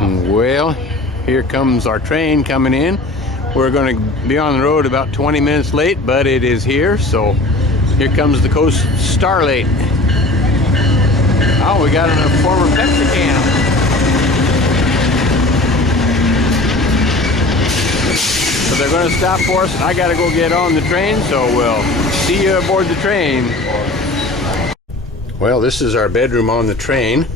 Well, here comes our train coming in. We're going to be on the road about 20 minutes late, but it is here. So here comes the Coast Starlight. Oh, we got a former Pepsi can. So they're going to stop for us, and I got to go get on the train. So we'll see you aboard the train. Well, this is our bedroom on the train.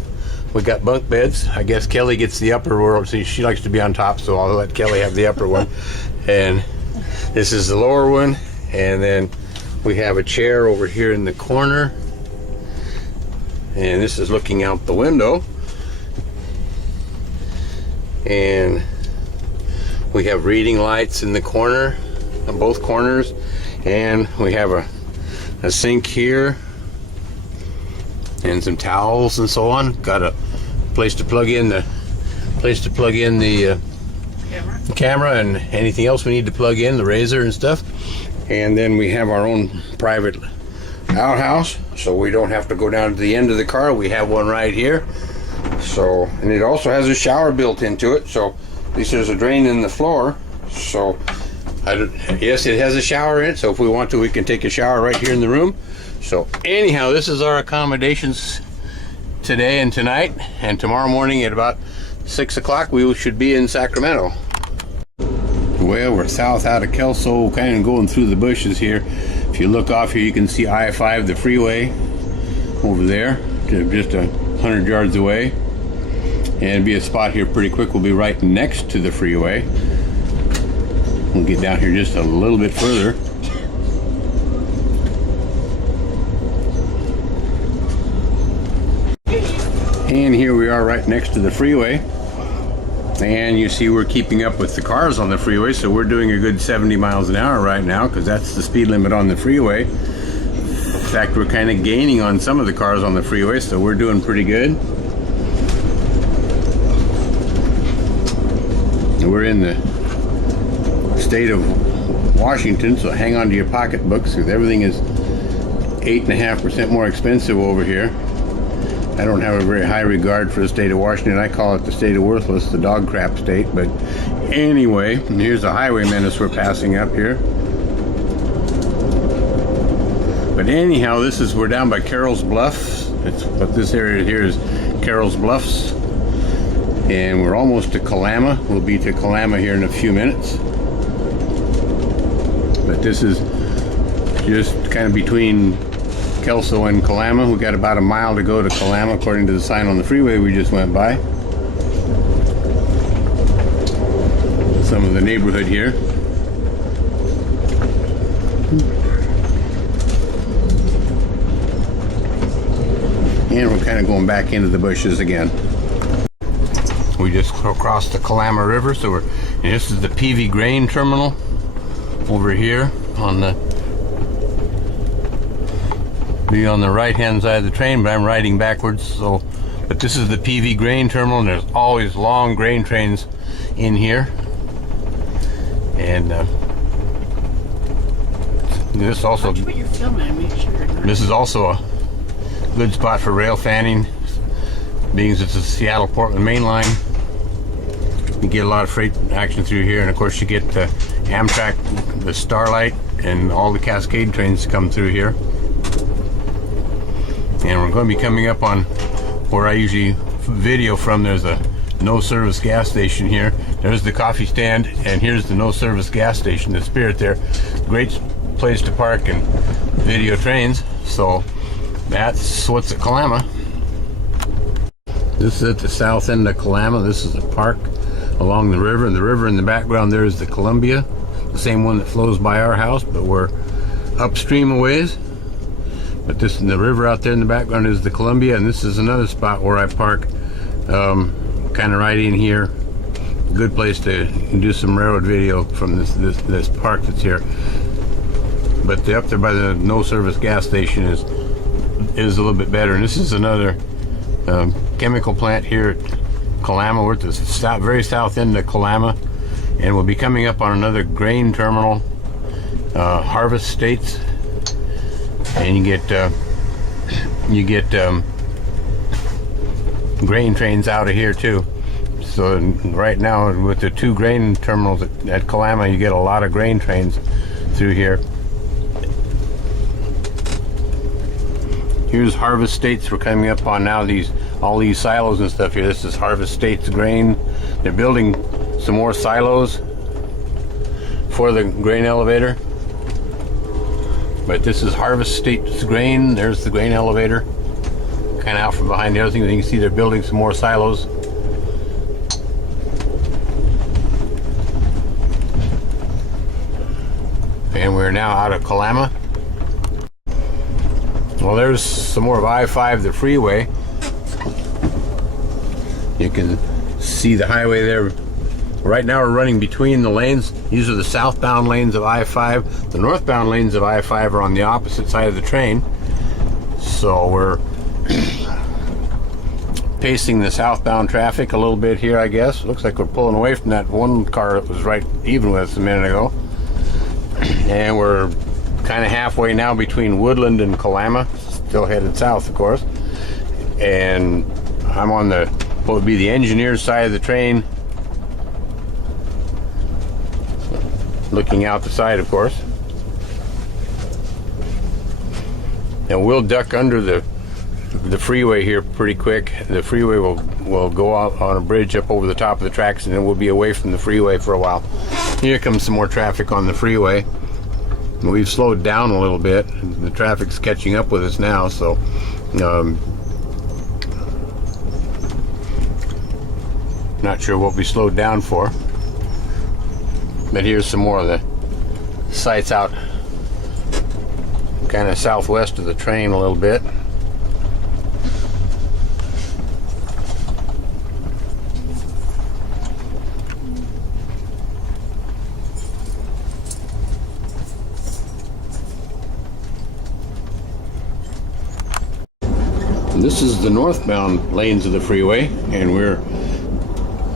We got bunk beds. I guess Kelly gets the upper one. See, she likes to be on top, so I'll let Kelly have the upper one. And this is the lower one. And then we have a chair over here in the corner. And this is looking out the window. And we have reading lights in the corner, on both corners. And we have a sink here. And some towels and so on. Got a place to plug in the camera and anything else we need to plug in, the razor and stuff. And then we have our own private outhouse, so we don't have to go down to the end of the car. We have one right here. So, and it also has a shower built into it. So at least there's a drain in the floor. So yes, it has a shower in it. So if we want to, we can take a shower right here in the room. So anyhow, this is our accommodations today and tonight, and tomorrow morning at about 6 o'clock we should be in Sacramento. Well, we're south out of Kelso, kind of going through the bushes here. If you look off here, you can see I-5, the freeway over there, just 100 yards away. And it'll be a spot here pretty quick. We'll be right next to the freeway. We'll get down here just a little bit further. And here we are right next to the freeway. And you see we're keeping up with the cars on the freeway, so we're doing a good 70 miles an hour right now, because that's the speed limit on the freeway. In fact, we're kind of gaining on some of the cars on the freeway, so we're doing pretty good. We're in the state of Washington, so hang on to your pocketbooks, because everything is 8.5% more expensive over here. I don't have a very high regard for the state of Washington. I call it the state of worthless, the dog crap state. But anyway, here's the highway menace we're passing up here. But anyhow, we're down by Carroll's Bluffs. But this area here is Carroll's Bluffs. And we're almost to Kalama. We'll be to Kalama here in a few minutes. But this is just kind of between Kelso and Kalama. We got about a mile to go to Kalama according to the sign on the freeway we just went by. Some of the neighborhood here. And we're kind of going back into the bushes again. We just crossed the Kalama River, so and this is the PV grain terminal over here on the right hand side of the train, but I'm riding backwards. But this is the PV grain terminal, and there's always long grain trains in here. And this also, this is also a good spot for rail fanning, being it's a Seattle-Portland main line. You get a lot of freight action through here, and of course you get the Amtrak, the Starlight, and all the Cascade trains come through here. And we're going to be coming up on where I usually video from. There's a no-service gas station here. There's the coffee stand, and here's the no-service gas station, the Spirit there. Great place to park and video trains. So that's what's at Kalama. This is at the south end of Kalama. This is a park along the river, and the river in the background there is the Columbia, the same one that flows by our house, but we're upstream a ways. But the river out there in the background is the Columbia, and this is another spot where I park, kind of right in here. Good place to do some railroad video from this park that's here. But up there by the no-service gas station is a little bit better. And this is another chemical plant here at Kalama. We're at the very south end of Kalama, and we'll be coming up on another grain terminal, Harvest States. And you get grain trains out of here too. So right now with the 2 grain terminals at Kalama, you get a lot of grain trains through here. Here's Harvest States we're coming up on now. All these silos and stuff here. This is Harvest States grain. They're building some more silos for the grain elevator. But this is Harvest States grain. There's the grain elevator. Kind of out from behind the other thing. You can see they're building some more silos. And we're now out of Kalama. Well, there's some more of I-5, the freeway. You can see the highway there. Right now we're running between the lanes. These are the southbound lanes of I-5. The northbound lanes of I-5 are on the opposite side of the train. So we're pacing the southbound traffic a little bit here, I guess. Looks like we're pulling away from that one car that was right even with us a minute ago. And we're kind of halfway now between Woodland and Kalama. Still headed south, of course. And I'm on what would be the engineer's side of the train. Looking out the side, of course. And we'll duck under the freeway here pretty quick. The freeway will go out on a bridge up over the top of the tracks, and then we'll be away from the freeway for a while. Here comes some more traffic on the freeway. We've slowed down a little bit. The traffic's catching up with us now, so not sure what we slowed down for. But here's some more of the sights out kind of southwest of the train a little bit. This is the northbound lanes of the freeway, and you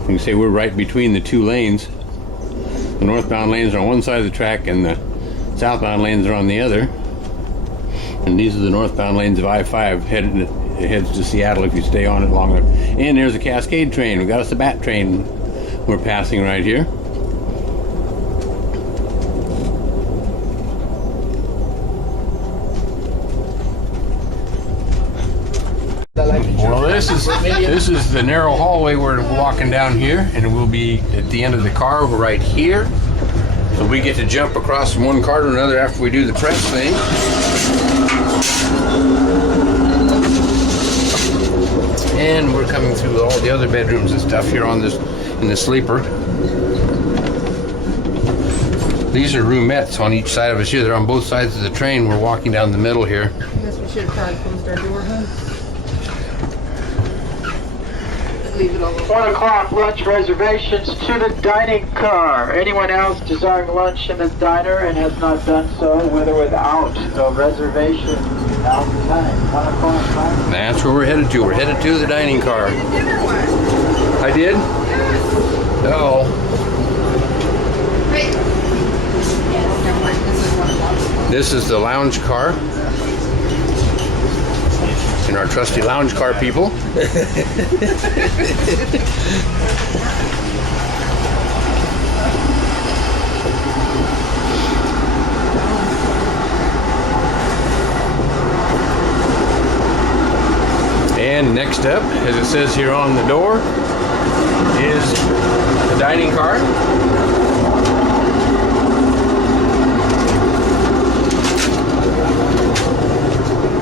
can say we're right between the 2 lanes. The northbound lanes are on one side of the track and the southbound lanes are on the other. And these are the northbound lanes of I-5 it heads to Seattle if you stay on it long enough. And there's a Cascade train. We got us a Bat train we're passing right here. Well, this is the narrow hallway we're walking down here, and we'll be at the end of the car right here. So we get to jump across from one car to another after we do the press thing. And we're coming through all the other bedrooms and stuff here in the sleeper. These are roomettes on each side of us here. They're on both sides of the train. We're walking down the middle here. I guess we should have probably closed our door, huh? Leave it all open. 1 o'clock lunch reservations to the dining car. Anyone else desiring lunch in the diner and has not done so, with or without a reservation, now the time. 1 o'clock lunch. That's where we're headed to. We're headed to the dining car. I did? Oh. Wait. Never mind. This is 1 o'clock. This is the lounge car. And our trusty lounge car people. And next up, as it says here on the door, is the dining car.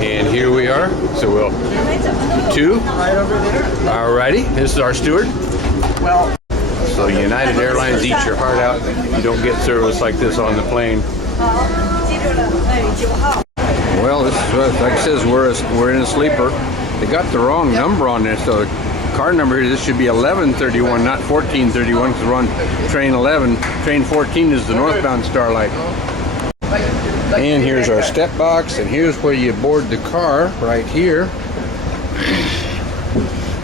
And here we are. So we'll 2 Right over there. Alrighty, this is our steward. Well, So United Airlines eats your heart out. You don't get service like this on the plane. Well, this is like it says, we're in a sleeper. They got the wrong number on this. So the car number here, this should be 1131, not 1431, because we're on train 11. Train 14 is the northbound Starlight. And here's our step box, and here's where you board the car, right here.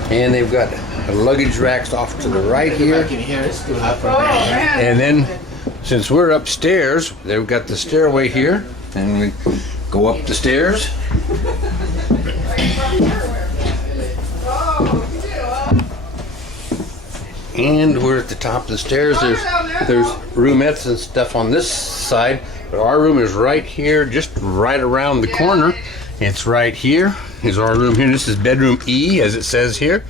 And they've got luggage racks off to the right here. And then, since we're upstairs, they've got the stairway here, and we go up the stairs. And we're at the top of the stairs. There's roomettes and stuff on this side, but our room is right here, just right around the corner. It's right here. Is our room here. This is bedroom E, as it says here.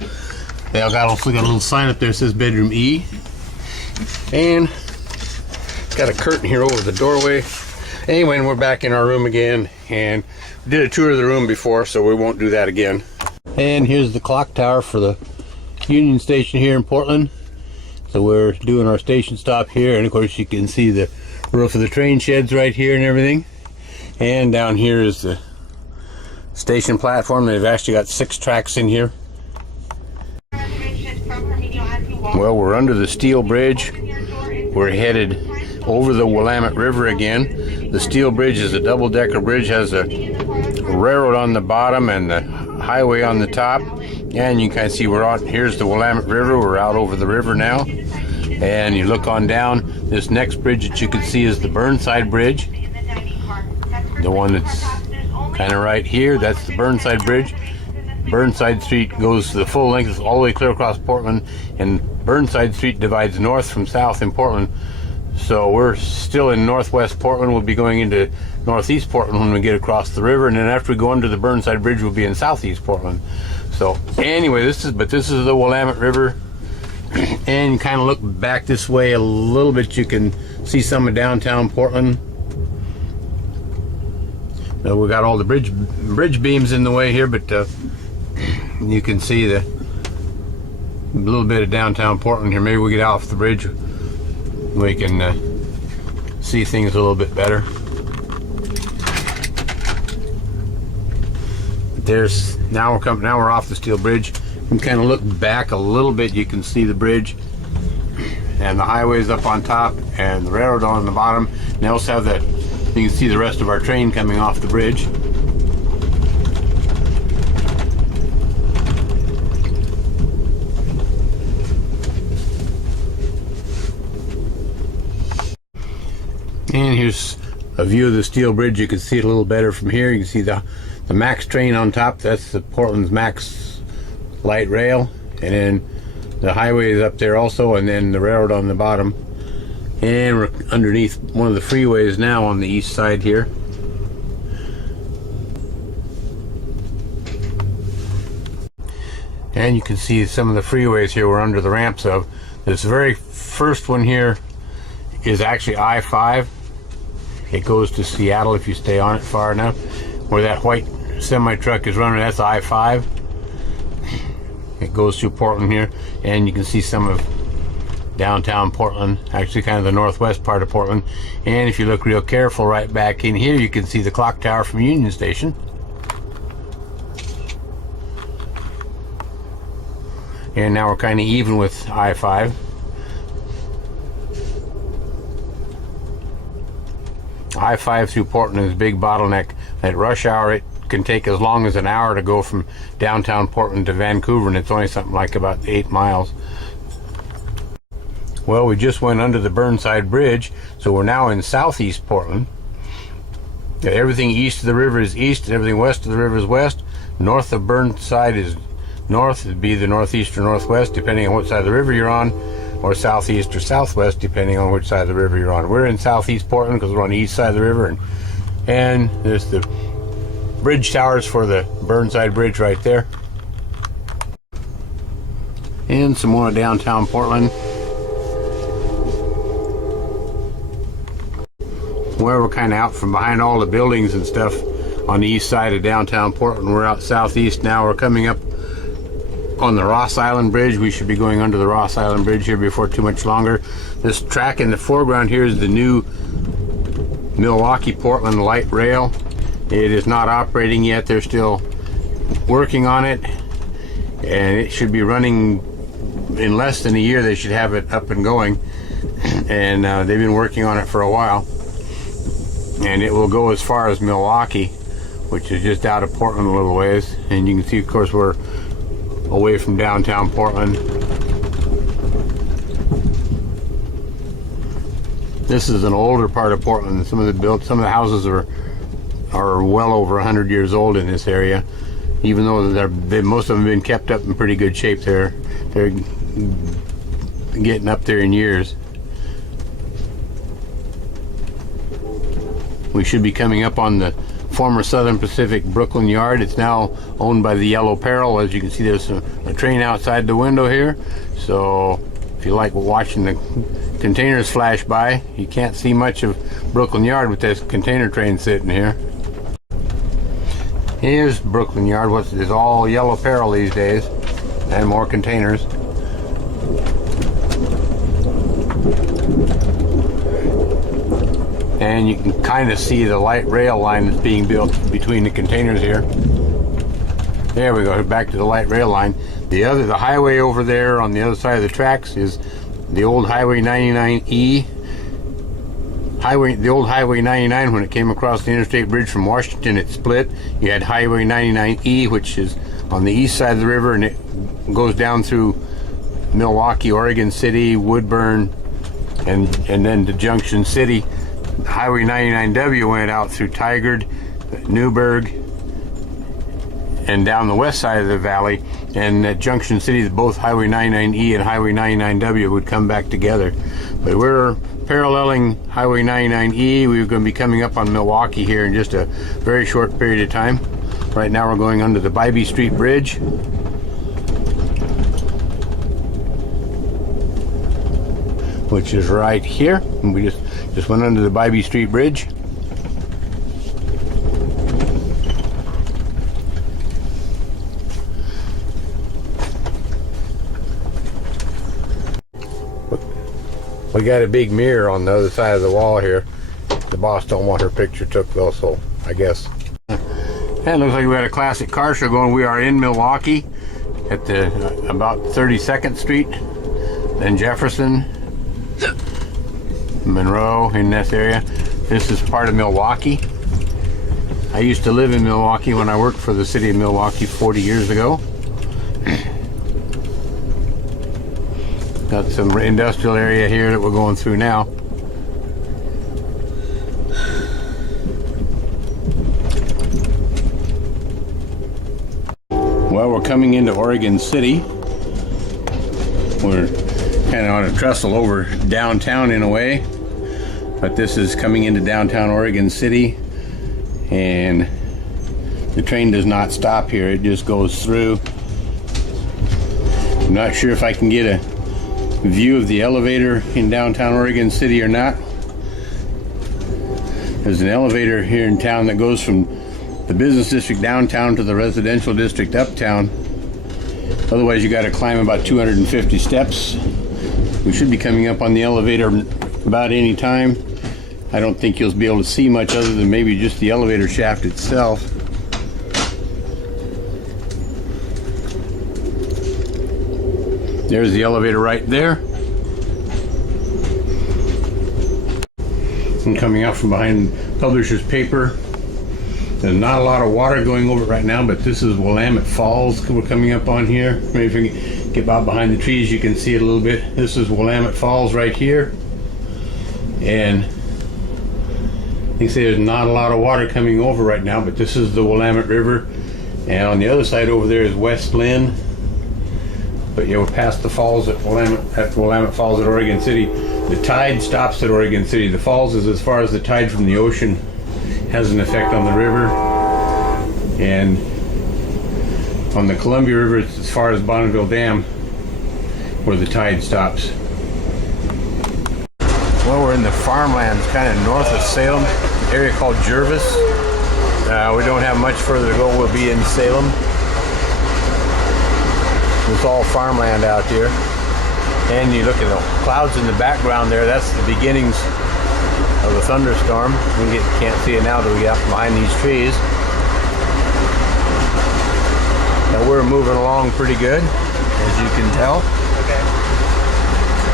They all got a little sign up there that says bedroom E. And got a curtain here over the doorway. Anyway, and we're back in our room again, and we did a tour of the room before, so we won't do that again. And here's the clock tower for the Union Station here in Portland. So we're doing our station stop here, and of course you can see the roof of the train sheds right here and everything. And down here is the station platform. They've actually got 6 tracks in here. Well, we're under the steel bridge. We're headed over the Willamette River again. The steel bridge is a double-decker bridge, has a railroad on the bottom and the highway on the top. And you can kind of see we're on, here's the Willamette River. We're out over the river now. And you look on down, this next bridge that you can see is the Burnside Bridge. The one that's kind of right here, that's the Burnside Bridge. Burnside Street goes to the full length, all the way clear across Portland, and Burnside Street divides north from south in Portland. So we're still in northwest Portland. We'll be going into northeast Portland when we get across the river, and then after we go under the Burnside Bridge, we'll be in southeast Portland. So anyway, this is the Willamette River, and you kind of look back this way a little bit, you can see some of downtown Portland. Now, we got all the bridge beams in the way here, but you can see a little bit of downtown Portland here. Maybe we get off the bridge, we can see things a little bit better. Now we're off the steel bridge. You can kind of look back a little bit. You can see the bridge and the highways up on top and the railroad on the bottom. And they also have you can see the rest of our train coming off the bridge. And here's a view of the steel bridge. You can see it a little better from here. You can see the Max train on top. That's the Portland's Max light rail. And then the highway is up there also, and then the railroad on the bottom. And we're underneath one of the freeways now on the east side here. And you can see some of the freeways here we're under the ramps of. This very first one here is actually I-5. It goes to Seattle if you stay on it far enough. Where that white semi-truck is running, that's I-5. It goes through Portland here, and you can see some of downtown Portland, actually kind of the northwest part of Portland. And if you look real careful right back in here, you can see the clock tower from Union Station. And now we're kind of even with I-5. I-5 through Portland is a big bottleneck. At rush hour, it can take as long as an hour to go from downtown Portland to Vancouver, and it's only something like about 8 miles. Well, we just went under the Burnside Bridge, so we're now in southeast Portland. Everything east of the river is east, and everything west of the river is west. North of Burnside is north. It'd be the northeast or northwest, depending on what side of the river you're on, or southeast or southwest, depending on which side of the river you're on. We're in southeast Portland because we're on the east side of the river, and there's the bridge towers for the Burnside Bridge right there. And some more downtown Portland, where we're kind of out from behind all the buildings and stuff on the east side of downtown Portland. We're out southeast now. We're coming up on the Ross Island Bridge. We should be going under the Ross Island Bridge here before too much longer. This track in the foreground here is the new Milwaukee-Portland light rail. It is not operating yet. They're still working on it, and it should be running in less than a year. They should have it up and going, and they've been working on it for a while, and it will go as far as Milwaukee, which is just out of Portland a little ways. And you can see, of course, we're away from downtown Portland. This is an older part of Portland. Some of the houses are well over 100 years old in this area, even though most of them have been kept up in pretty good shape. They're getting up there in years. We should be coming up on the former Southern Pacific Brooklyn Yard. It's now owned by the Yellow Peril. As you can see, there's a train outside the window here. So if you like watching the containers flash by, you can't see much of Brooklyn Yard with this container train sitting here. Here's Brooklyn Yard. It's all Yellow Peril these days, and more containers. And you can kind of see the light rail line that's being built between the containers here. There we go, back to the light rail line. The highway over there on the other side of the tracks is the old Highway 99E. The old Highway 99, when it came across the interstate bridge from Washington, it split. You had Highway 99E, which is on the east side of the river, and it goes down through Milwaukee, Oregon City, Woodburn, and then to Junction City. Highway 99W went out through Tigard, Newburgh, and down the west side of the valley. And at Junction City, both Highway 99E and Highway 99W would come back together. But we're paralleling Highway 99E. We're going to be coming up on Milwaukee here in just a very short period of time. Right now we're going under the Bybee Street Bridge. Which is right here. And we just went under the Bybee Street Bridge. We got a big mirror on the other side of the wall here. The boss don't want her picture took though, so I guess. And it looks like we had a classic car show going. We are in Milwaukee at the about 32nd Street, then Jefferson, Monroe, in this area. This is part of Milwaukee. I used to live in Milwaukee when I worked for the city of Milwaukee 40 years ago. Got some industrial area here that we're going through now. Well, we're coming into Oregon City. We're kind of on a trestle over downtown in a way, but this is coming into downtown Oregon City, and the train does not stop here. It just goes through. I'm not sure if I can get a view of the elevator in downtown Oregon City or not. There's an elevator here in town that goes from the business district downtown to the residential district uptown. Otherwise you got to climb about 250 steps. We should be coming up on the elevator about any time. I don't think you'll be able to see much other than maybe just the elevator shaft itself. There's the elevator right there. And coming out from behind Publisher's Paper. There's not a lot of water going over it right now, but this is Willamette Falls we're coming up on here. Maybe if we can get out behind the trees, you can see it a little bit. This is Willamette Falls right here. And you can see there's not a lot of water coming over right now, but this is the Willamette River. And on the other side over there is West Lynn. But yeah, we're past the falls at Willamette Falls at Oregon City. The tide stops at Oregon City. The falls is as far as the tide from the ocean has an effect on the river. And on the Columbia River, it's as far as Bonneville Dam where the tide stops. Well, we're in the farmlands kind of north of Salem, an area called Jervis. We don't have much further to go. We'll be in Salem. It's all farmland out here. And you look at the clouds in the background there, that's the beginnings of a thunderstorm. We can't see it now that we get behind these trees. Now we're moving along pretty good, as you can tell. Okay.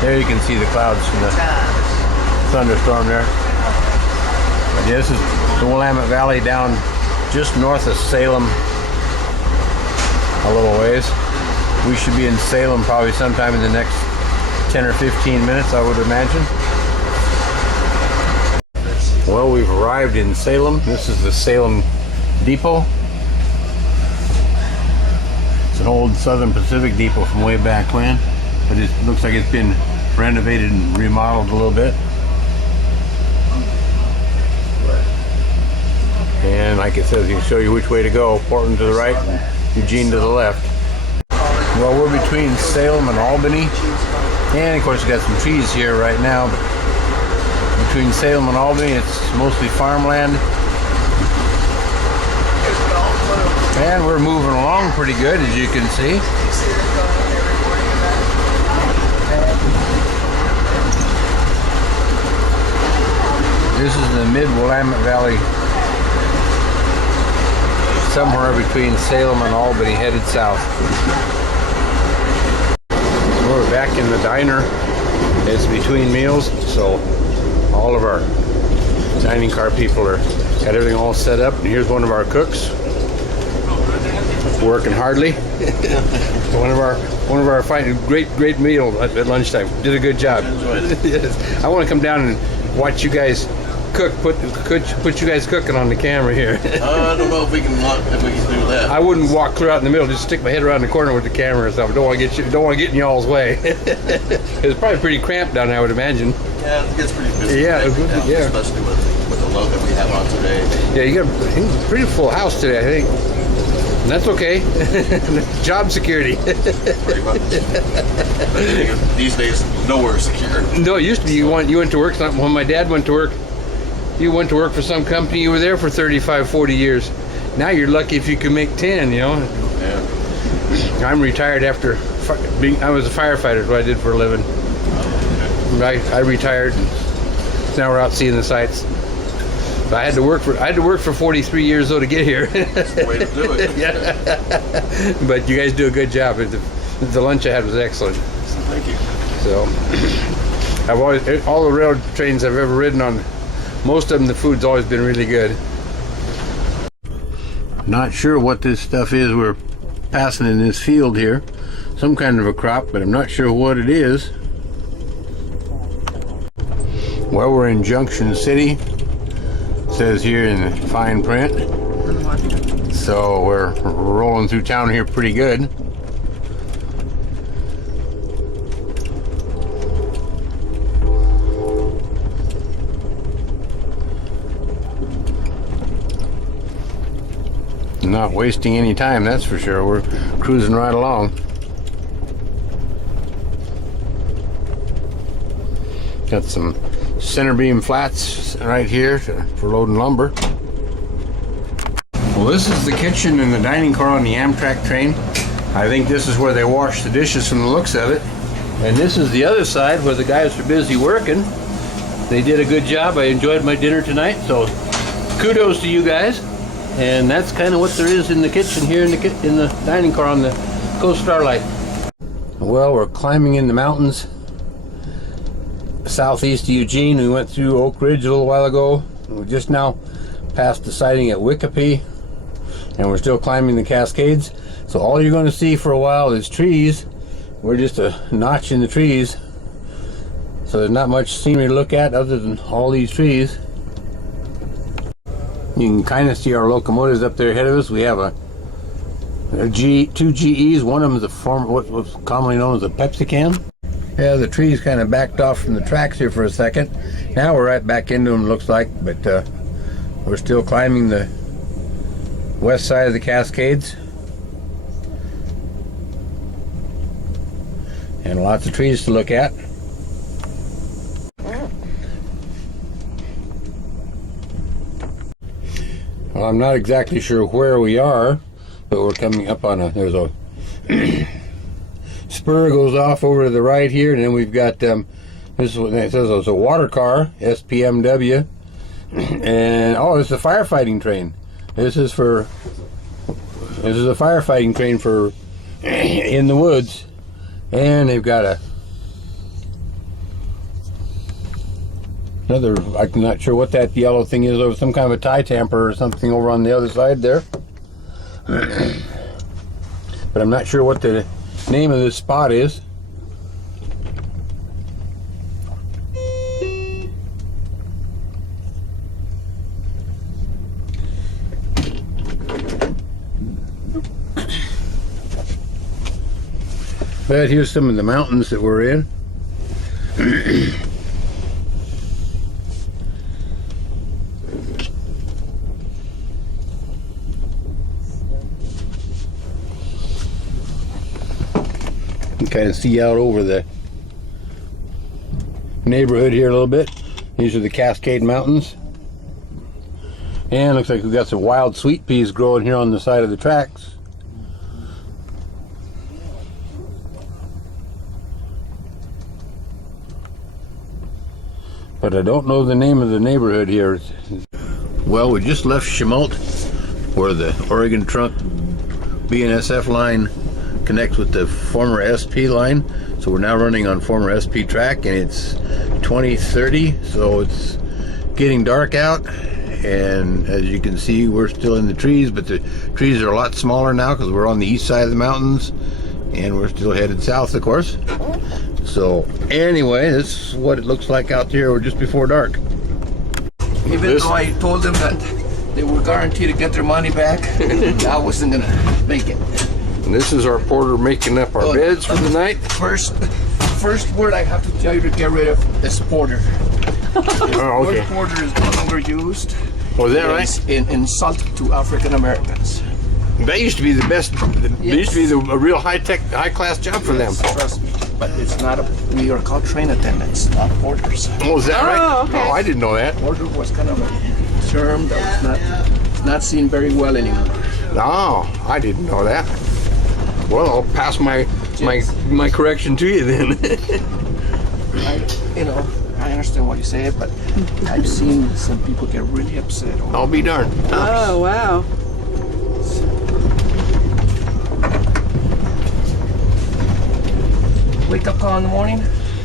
There you can see the clouds from the thunderstorm there. But yeah, this is the Willamette Valley down just north of Salem a little ways. We should be in Salem probably sometime in the next 10 or 15 minutes, I would imagine. Well, we've arrived in Salem. This is the Salem Depot. It's an old Southern Pacific depot from way back when, but it looks like it's been renovated and remodeled a little bit. And like it says, you can show you which way to go. Portland to the right and Eugene to the left. Well, we're between Salem and Albany. And of course, we got some trees here right now. But between Salem and Albany, it's mostly farmland. And we're moving along pretty good, as you can see. This is the mid-Willamette Valley, somewhere between Salem and Albany, headed south. We're back in the diner. It's between meals, so all of our dining car people got everything all set up. And here's one of our cooks, working hardly. one of our fine, great meal at lunchtime. Did a good job. Yes. I want to come down and watch you guys cook. Put you guys cooking on the camera here. I don't know if we can do that. I wouldn't walk clear out in the middle. Just stick my head around the corner with the camera or something. Don't want to get in y'all's way. It's probably pretty cramped down there, I would imagine. Yeah, it gets pretty busy. Yeah, yeah. Especially with the load that we have on today. Yeah, you got a pretty full house today, I think. And that's okay. Job security. Pretty much. These days, nowhere secure. No, it used to be you went to work. When my dad went to work, you went to work for some company. You were there for 35, 40 years. Now you're lucky if you can make 10. You know. Yeah. I'm retired after I was a firefighter. Is what I did for a living. I retired. And now we're out seeing the sights. But I had to work for 43 years though to get here. That's the way to do it. Yeah. But you guys do a good job. The lunch I had was excellent. Thank you. So I've always, all the rail trains I've ever ridden on, most of them the food's always been really good. Not sure what this stuff is we're passing in this field here. Some kind of a crop, but I'm not sure what it is. Well, we're in Junction City. It says here in the fine print. So we're rolling through town here pretty good. Not wasting any time, that's for sure. We're cruising right along. Got some center beam flats right here for loading lumber. Well, this is the kitchen and the dining car on the Amtrak train. I think this is where they wash the dishes from the looks of it. And this is the other side where the guys are busy working. They did a good job. I enjoyed my dinner tonight, so kudos to you guys. And that's kind of what there is in the kitchen here in the dining car on the Coast Starlight. Well, we're climbing in the mountains southeast of Eugene. We went through Oak Ridge a little while ago. We just now passed the siding at Wikipe, and we're still climbing the Cascades. So all you're going to see for a while is trees. We're just a notch in the trees, so there's not much scenery to look at other than all these trees. You can kind of see our locomotives up there ahead of us. We have two GEs. One of them is what's commonly known as a Pepsi can. Yeah, the trees kind of backed off from the tracks here for a second. Now we're right back into them, looks like, but we're still climbing the west side of the Cascades. And lots of trees to look at. Well, I'm not exactly sure where we are, but we're coming up on there's a spur goes off over to the right here, and then we've got, this is what it says, it's a water car, SPMW, and oh, it's a firefighting train. This is a firefighting train for in the woods, and they've got another, I'm not sure what that yellow thing is, over some kind of a tie tamper or something over on the other side there. But I'm not sure what the name of this spot is. But here's some of the mountains that we're in. You kind of see out over the neighborhood here a little bit. These are the Cascade Mountains. And looks like we've got some wild sweet peas growing here on the side of the tracks. But I don't know the name of the neighborhood here. Well, we just left Chemult, where the Oregon Trunk BNSF line connects with the former SP line. So we're now running on former SP track, and it's 20:30, so it's getting dark out. And as you can see, we're still in the trees, but the trees are a lot smaller now because we're on the east side of the mountains, and we're still headed south, of course. So anyway, this is what it looks like out there just before dark. Even though I told them that they were guaranteed to get their money back, I wasn't gonna make it. And this is our porter making up our beds for the night. First word I have to tell you to get rid of this porter. Oh, okay. Word porter is no longer used. Was that right? It's an insult to African Americans. That used to be the best. It used to be a real high-tech, high-class job for them. Trust me. But it's not a. We are called train attendants, not porters. Oh, is that right? okay. No, I didn't know that. Porter was kind of a term that was not seen very well anymore. No, I didn't know that. Well, I'll pass my correction to you then. I understand what you say, but I've seen some people get really upset. I'll be darned. Oh, wow. Wake up call in the morning.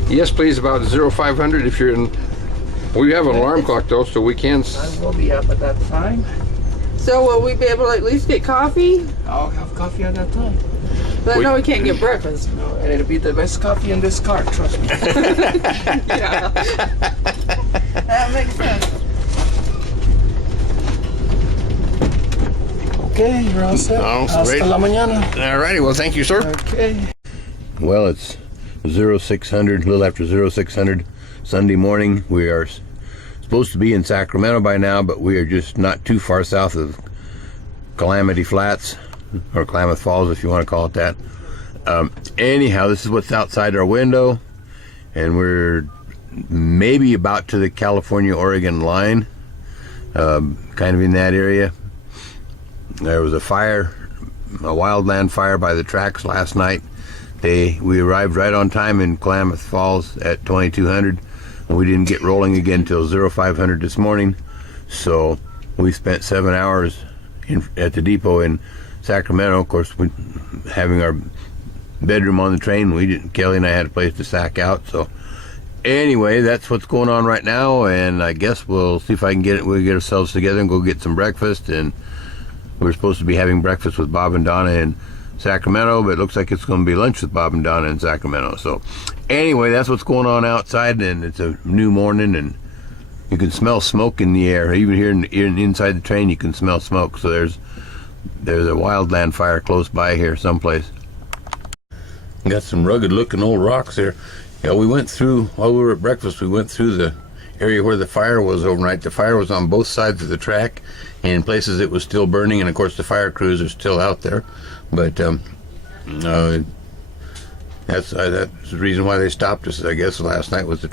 Yes, please, about 0500 if you're in. We have an alarm clock though, so we can. I will be up at that time. So will we be able to at least get coffee? I'll have coffee at that time. But I know we can't get breakfast. No, and it'll be the best coffee in this car, trust me. Yeah. That makes sense. Okay, you're all set. Oh, Hasta great. la mañana. Alrighty, well, thank you, sir. Okay. Well, it's 0600, a little after 0600 Sunday morning. We are supposed to be in Sacramento by now, but we are just not too far south of Calamity Flats, or Klamath Falls, if you want to call it that. Anyhow, this is what's outside our window, and we're maybe about to the California-Oregon line, kind of in that area. There was a fire, a wildland fire by the tracks last night. We arrived right on time in Klamath Falls at 2200, and we didn't get rolling again until 0500 this morning. So we spent 7 hours at the depot in Sacramento. Of course, having our bedroom on the train, Kelly and I had a place to sack out. So anyway, that's what's going on right now, and I guess we'll see if we'll get ourselves together and go get some breakfast. And we're supposed to be having breakfast with Bob and Donna in Sacramento, but it looks like it's going to be lunch with Bob and Donna in Sacramento. So anyway, that's what's going on outside, and it's a new morning, and you can smell smoke in the air. Even here inside the train, you can smell smoke. So there's a wildland fire close by here someplace. Got some rugged looking old rocks here. Yeah, we went through, while we were at breakfast, we went through the area where the fire was overnight. The fire was on both sides of the track, and in places it was still burning, and of course the fire crews are still out there. But that's the reason why they stopped us, I guess, last night was the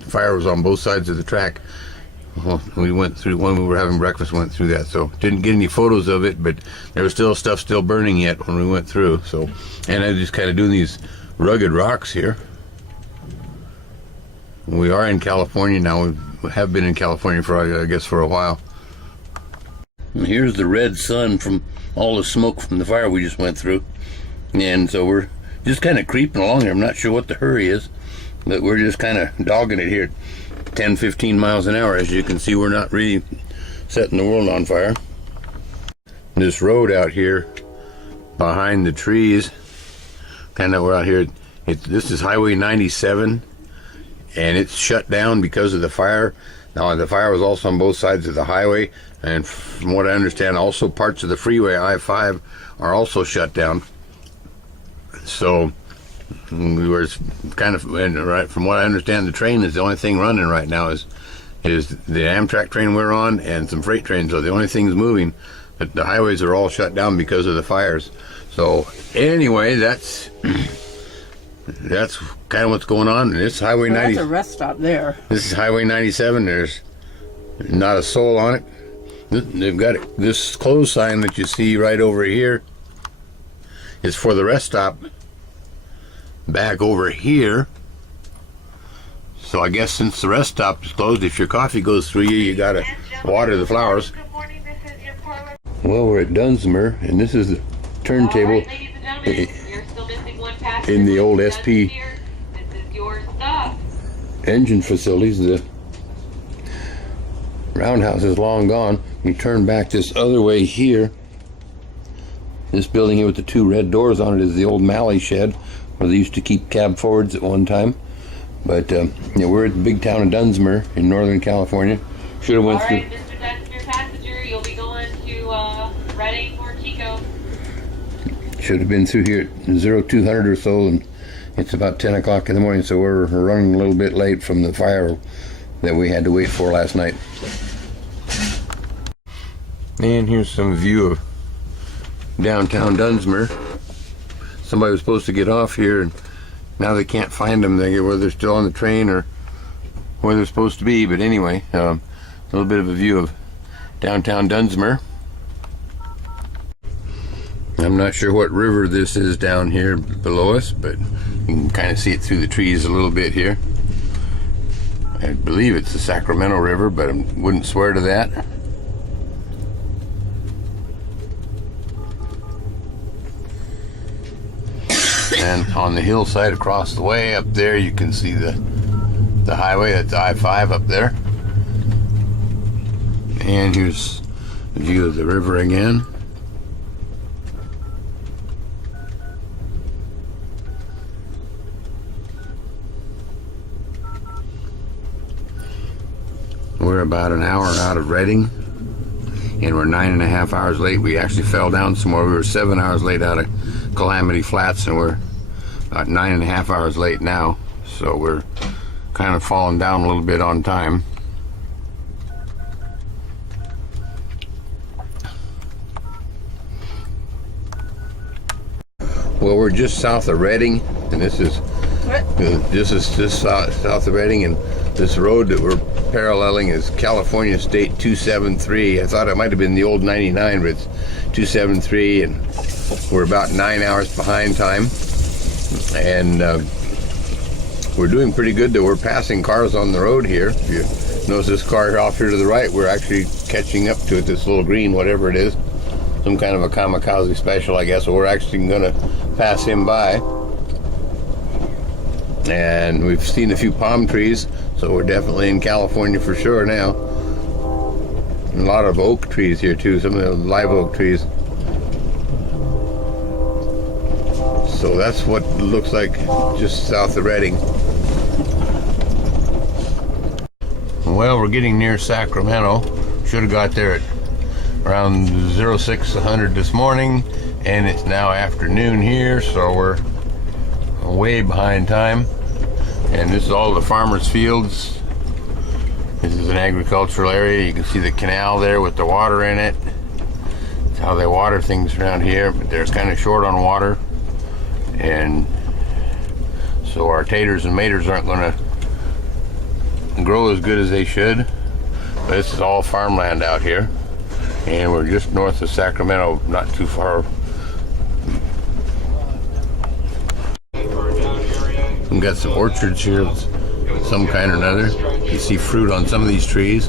fire was on both sides of the track. Well, we went through, when we were having breakfast, went through that, so didn't get any photos of it, but there was still stuff still burning yet when we went through. So, and I just kind of doing these rugged rocks here. We are in California now. We have been in California for, I guess, for a while. And here's the red sun from all the smoke from the fire we just went through. And so we're just kind of creeping along here. I'm not sure what the hurry is, but we're just kind of dogging it here. 10-15 miles an hour. As you can see, we're not really setting the world on fire. This road out here behind the trees, kind of, we're out here, this is Highway 97, and it's shut down because of the fire. Now, the fire was also on both sides of the highway, and from what I understand, also parts of the freeway I-5 are also shut down. So Where it's kind of, and right from what I understand, the train is the only thing running right now is the Amtrak train we're on and some freight trains are the only things moving. The highways are all shut down because of the fires. So anyway, that's kind of what's going on. And it's Highway 90. That's a rest stop there. This is Highway 97. There's not a soul on it. They've got this closed sign that you see right over here is for the rest stop back over here. So I guess since the rest stop is closed, if your coffee goes through you gotta water the flowers. Well, we're at Dunsmuir, and this is the turntable in the old SP engine facilities. The roundhouse is long gone. We turn back this other way here. This building here with the two red doors on it is the old Malley shed, where they used to keep cab Fords at one time. But yeah, we're at the big town of Dunsmuir in Northern California. Should have went through. All right, Mr. Dunsmuir passenger, you'll be going to Reading or Chico. Should have been through here at 0200 or so, and it's about 10 o'clock in the morning, so we're running a little bit late from the fire that we had to wait for last night. And here's some view of downtown Dunsmuir. Somebody was supposed to get off here, and now they can't find them. They get whether they're still on the train or where they're supposed to be. But anyway, a little bit of a view of downtown Dunsmuir. I'm not sure what river this is down here below us, but you can kind of see it through the trees a little bit here. I believe it's the Sacramento River, but I wouldn't swear to that. And on the hillside across the way up there, you can see the highway. That's I-5 up there. And here's the view of the river again. We're about an hour out of Reading, and we're 9.5 hours late. We actually fell down some more. We were 7 hours late out of Calamity Flats, and we're about 9.5 hours late now. So we're kind of falling down a little bit on time. Well, we're just south of Reading, and this is just south of Reading, and this road that we're paralleling is California State 273. I thought it might have been the old 99, but it's 273, and we're about 9 hours behind time. And we're doing pretty good, though. We're passing cars on the road here. If you notice this car off here to the right, we're actually catching up to it, this little green, whatever it is. Some kind of a kamikaze special, I guess. So we're actually going to pass him by. And we've seen a few palm trees, so we're definitely in California for sure now. And a lot of oak trees here too, some of the live oak trees. So that's what it looks like just south of Reading. Well, we're getting near Sacramento. Should have got there at around 0600 this morning, and it's now afternoon here, so we're way behind time. And this is all the farmers' fields. This is an agricultural area. You can see the canal there with the water in it. That's how they water things around here, but they're kind of short on water. And so our taters and maters aren't going to grow as good as they should. But this is all farmland out here. And we're just north of Sacramento, not too far. We've got some orchards here of some kind or another. You see fruit on some of these trees.